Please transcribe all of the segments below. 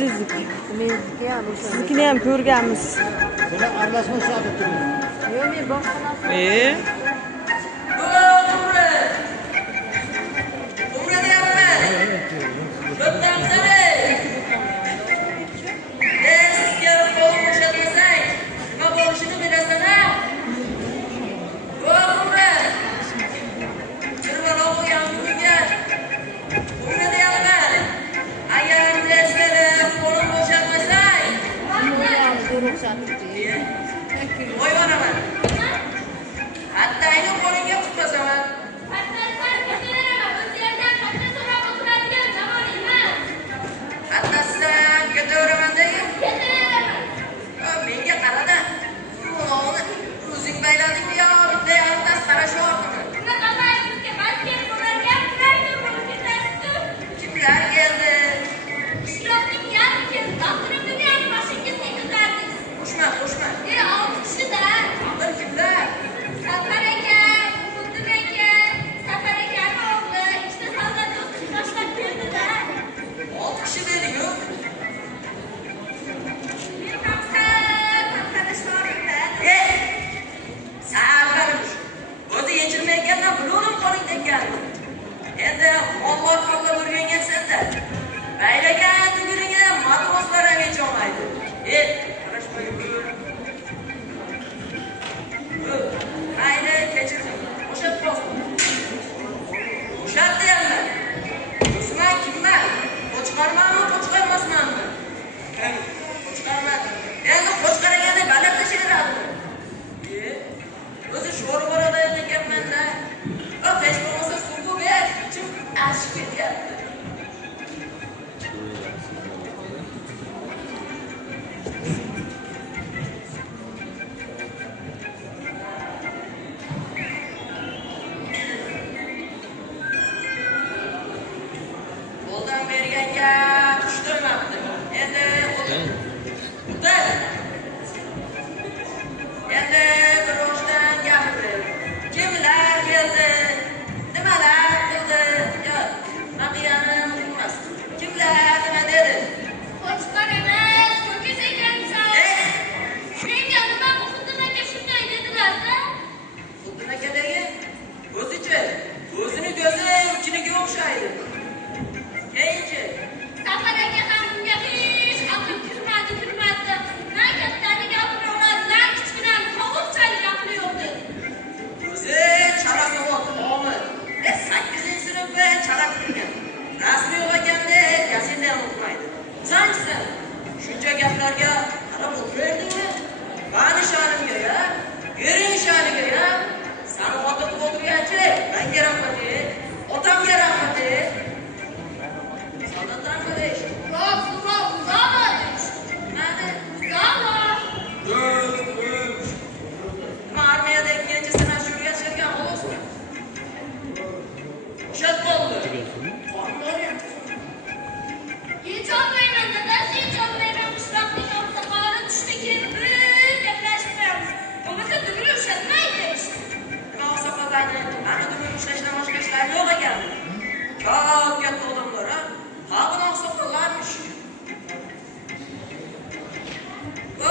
o'zingizniki. Meniki ham o'sha. Siznikini ham ko'rganmiz. Bular aralashma ushlab turibdi.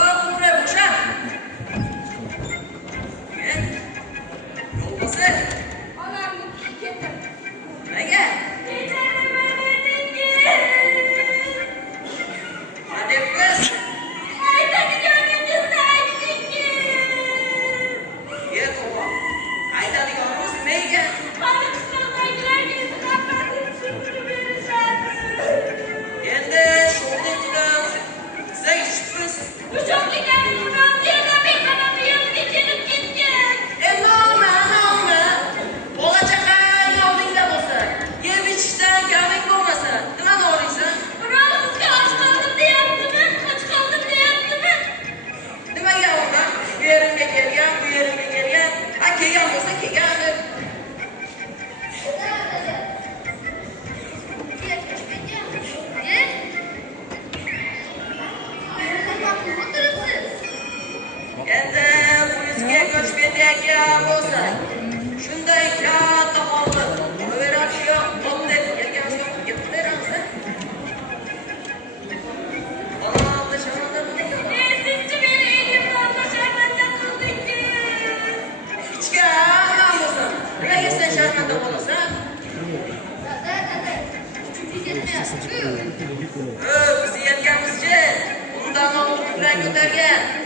Yo'q, men boshqa narsa.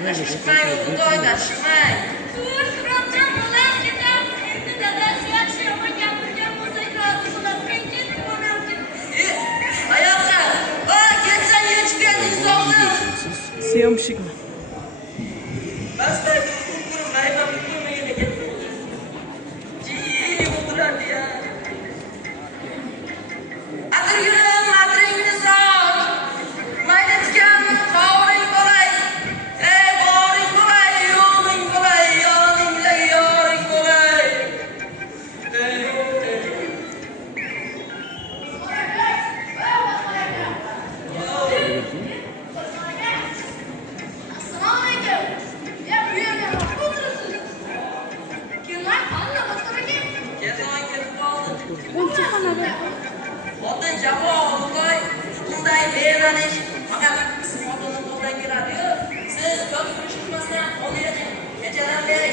Chiqmang, Xudoyda chiqmang. Dur, Turobjon, bo'lar ketamiz. Endi dadasi yaxshi yomon gapirgan bo'lsak rozi bo'ladigan ketib borardik. Qayoqqa? Ketsang yechib ber insonni. Съемщикmi? Basta kurkurim mayba kurkurim ketdi. Jiyli o'tiradi ya. Adir yurim, adringni sog'. Mayda tikan, qovring bo'lay. Boring bo'lay, yo'ling bo'lay, yoning bilan yoring bo'lay. Assalomu alaykum. Ya, bu yerga nima o'tiribsiz? Kimlar? Alla, boshqalarga. Ketmang, ketib qoldi. O'lchaxonada. Xotin jafo, Xudoy, bunday beranish faqat siz xotinni qo'ldan keladi-yu. Siz ko'p urush qilmasdan, kechadan beri